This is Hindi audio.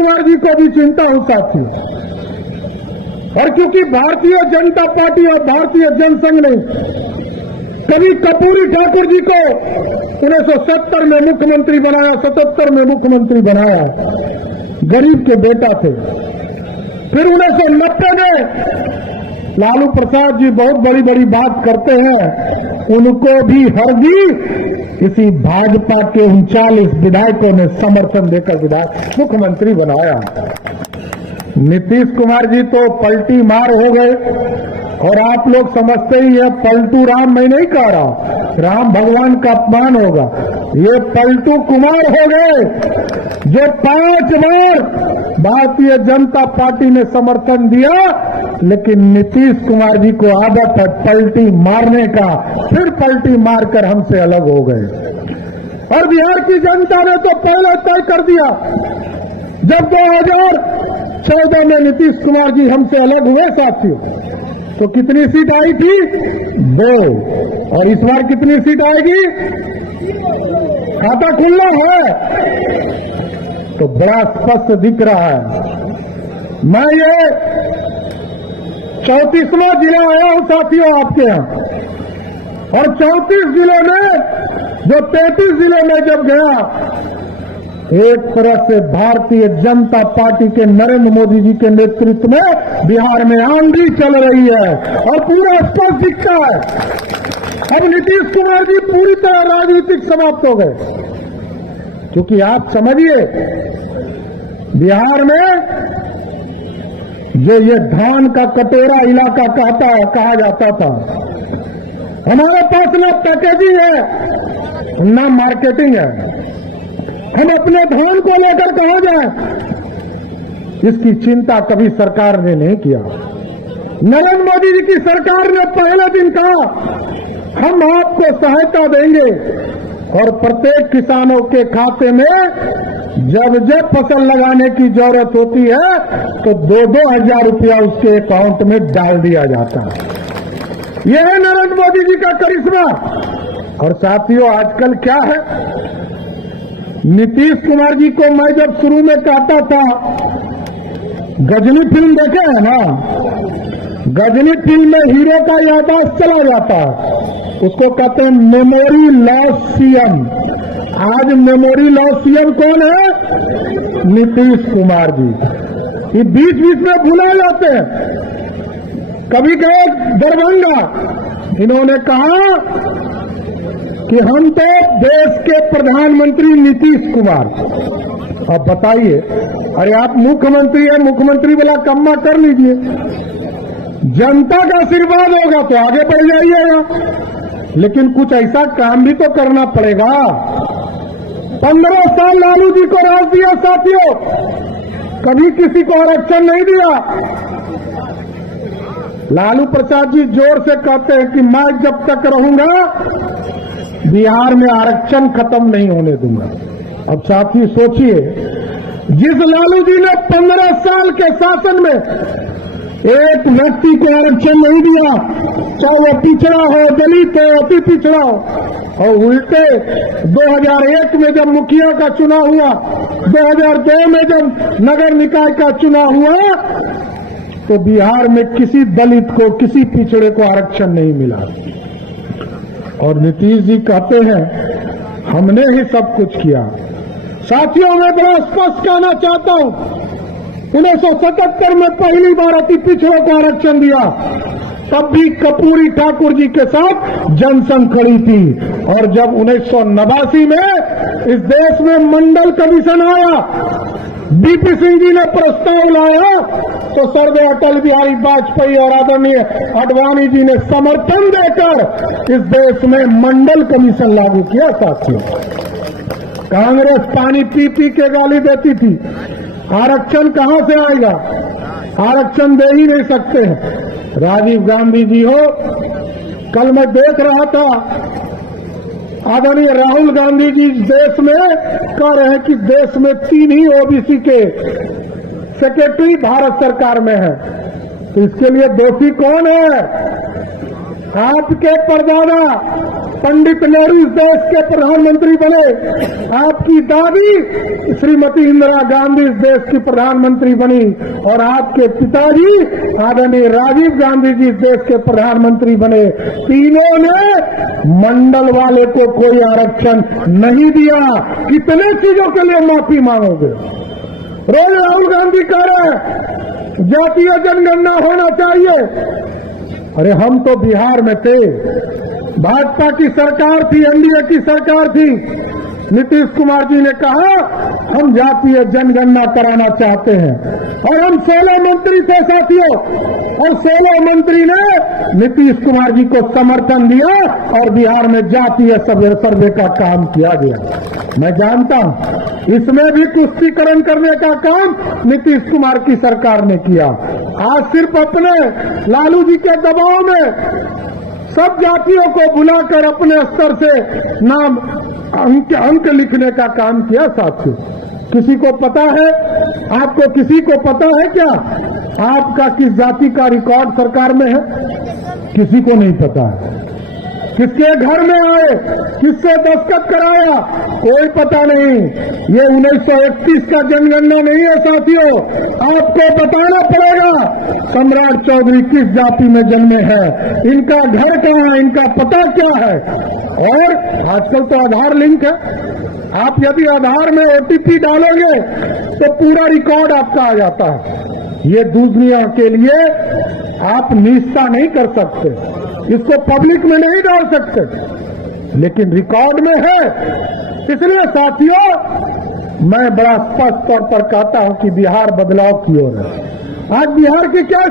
कुमार जी को भी चिंता हूं साथियों, और क्योंकि भारतीय जनता पार्टी और भारतीय जनसंघ ने कभी कर्पूरी ठाकुर जी को 1970 में मुख्यमंत्री बनाया, 77 में मुख्यमंत्री बनाया, गरीब के बेटा थे। फिर 1990 में लालू प्रसाद जी बहुत बड़ी बड़ी बात करते हैं, उनको भी हरदी इसी भाजपा के 39 विधायकों ने समर्थन देकर विधायक मुख्यमंत्री बनाया। नीतीश कुमार जी तो पलटी मार हो गए, और आप लोग समझते ही है पलटू राम, मैं नहीं कह रहा, राम भगवान का अपमान होगा, ये पलटू कुमार हो गए, जो 5 बार भारतीय जनता पार्टी ने समर्थन दिया, लेकिन नीतीश कुमार जी को आदत है पलटी मारने का, फिर पलटी मारकर हमसे अलग हो गए। और बिहार की जनता ने तो पहले तय कर दिया, जब 2014 में नीतीश कुमार जी हमसे अलग हुए साथियों, तो कितनी सीट आई थी? 2। और इस बार कितनी सीट आएगी? खाता खुलना है तो बड़ा स्पष्ट दिख रहा है। मैं ये 34वां जिला आया हूं साथियों आपके यहां, और 34 जिले में जो 33 जिले में जब गया, एक तरह से भारतीय जनता पार्टी के नरेंद्र मोदी जी के नेतृत्व में बिहार में आंधी चल रही है, और पूरा स्पष्ट दिखता है। अब नीतीश कुमार जी पूरी तरह राजनीतिक समाप्त हो गए, क्योंकि आप समझिए बिहार में जो ये धान का कटोरा इलाका कहा जाता था, हमारे पास ना पैकेजिंग है ना मार्केटिंग है, हम अपने धान को लेकर कहां जाएं, इसकी चिंता कभी सरकार ने नहीं किया। नरेंद्र मोदी जी की सरकार ने पहले दिन कहा हम आपको सहायता देंगे, और प्रत्येक किसानों के खाते में जब फसल लगाने की जरूरत होती है तो 2-2 हजार रुपया उसके अकाउंट में डाल दिया जाता है। यह है नरेंद्र मोदी जी का करिश्मा। और साथियों आजकल क्या है, नीतीश कुमार जी को मैं जब शुरू में कहता था, गजनी फिल्म देखे हैं ना, गजनी फिल्म में हीरो का याददाश्त चला जाता है, उसको कहते हैं मेमोरी लॉस सीएम। आज मेमोरी लॉस सीएम कौन है? नीतीश कुमार जी। ये बीच बीच में भुला जाते हैं। कभी गए दरभंगा, इन्होंने कहा कि हम तो देश के प्रधानमंत्री नीतीश कुमार। अब बताइए, अरे आप मुख्यमंत्री है, मुख्यमंत्री वाला कम्मा कर लीजिए, जनता का आशीर्वाद होगा तो आगे बढ़ जाइएगा, लेकिन कुछ ऐसा काम भी तो करना पड़ेगा। 15 साल लालू जी को राज दिया साथियों, कभी किसी को आरक्षण नहीं दिया। लालू प्रसाद जी जोर से कहते हैं कि मैं जब तक रहूंगा बिहार में आरक्षण खत्म नहीं होने दूंगा। अब साथी सोचिए, जिस लालू जी ने 15 साल के शासन में एक व्यक्ति को आरक्षण नहीं दिया, चाहे वो पिछड़ा हो, दलित हो, अति पिछड़ा हो, और उल्टे 2001 में जब मुखिया का चुनाव हुआ, 2002 में जब नगर निकाय का चुनाव हुआ, तो बिहार में किसी दलित को, किसी पिछड़े को आरक्षण नहीं मिला। और नीतीश जी कहते हैं हमने ही सब कुछ किया। साथियों मैं बड़ा स्पष्ट कहना चाहता हूं, 1977 में पहली बार अति पिछड़ों को आरक्षण दिया, तब भी कर्पूरी ठाकुर जी के साथ जनसंघ खड़ी थी। और जब 1989 में इस देश में मंडल कमीशन आया, बीपी सिंह जी ने प्रस्ताव लाया, तो स्वर्गीय अटल बिहारी वाजपेयी और आदरणीय आडवाणी जी ने समर्थन देकर इस देश में मंडल कमीशन लागू किया। साथियों कांग्रेस पानी पी पी के गाली देती थी, आरक्षण कहां से आएगा, आरक्षण दे ही नहीं सकते हैं। राजीव गांधी जी हो, कल मैं देख रहा था आदरणीय राहुल गांधी जी देश में कह रहे हैं कि देश में 3 ही ओबीसी के सेक्रेटरी भारत सरकार में है, तो इसके लिए दोषी कौन है? आपके परदादा पंडित नेहरू इस देश के प्रधानमंत्री बने, आपकी दादी श्रीमती इंदिरा गांधी इस देश की प्रधानमंत्री बनी और आपके पिताजी आदरणीय राजीव गांधी जी इस देश के प्रधानमंत्री बने। तीनों ने मंडल वाले को कोई आरक्षण नहीं दिया। कितने चीजों के लिए माफी मांगोगे? रोज राहुल गांधी कह रहे हैं जातीय जनगणना होना चाहिए। अरे हम तो बिहार में थे, भाजपा की सरकार थी, एनडीए की सरकार थी। नीतीश कुमार जी ने कहा हम जातीय जनगणना कराना चाहते हैं और हम 16 मंत्री थे साथियों, और 16 मंत्री ने नीतीश कुमार जी को समर्थन दिया और बिहार में जातीय सर्वे का काम किया गया। मैं जानता हूं इसमें भी तुष्टीकरण करने का काम नीतीश कुमार की सरकार ने किया। आज सिर्फ अपने लालू जी के दबाव में सब जातियों को बुलाकर अपने स्तर से नाम अंक लिखने का काम किया। साथियों, किसी को पता है? आपको किसी को पता है क्या आपका किस जाति का रिकॉर्ड सरकार में है? किसी को नहीं पता है। किसके घर में आए, किससे दस्तखत कराया, कोई पता नहीं। ये 1931 का जनगणना नहीं है साथियों, आपको बताना पड़ेगा सम्राट चौधरी किस जाति में जन्मे हैं, इनका घर कहाँ है, इनका पता क्या है। और आजकल तो आधार लिंक है, आप यदि आधार में ओटीपी डालोगे तो पूरा रिकॉर्ड आपका आ जाता है। ये दुनिया के लिए आप निष्ठा नहीं कर सकते, इसको पब्लिक में नहीं डाल सकते, लेकिन रिकॉर्ड में है। इसलिए साथियों, मैं बड़ा स्पष्ट तौर पर कहता हूं कि बिहार बदलाव की ओर है। आज बिहार की क्या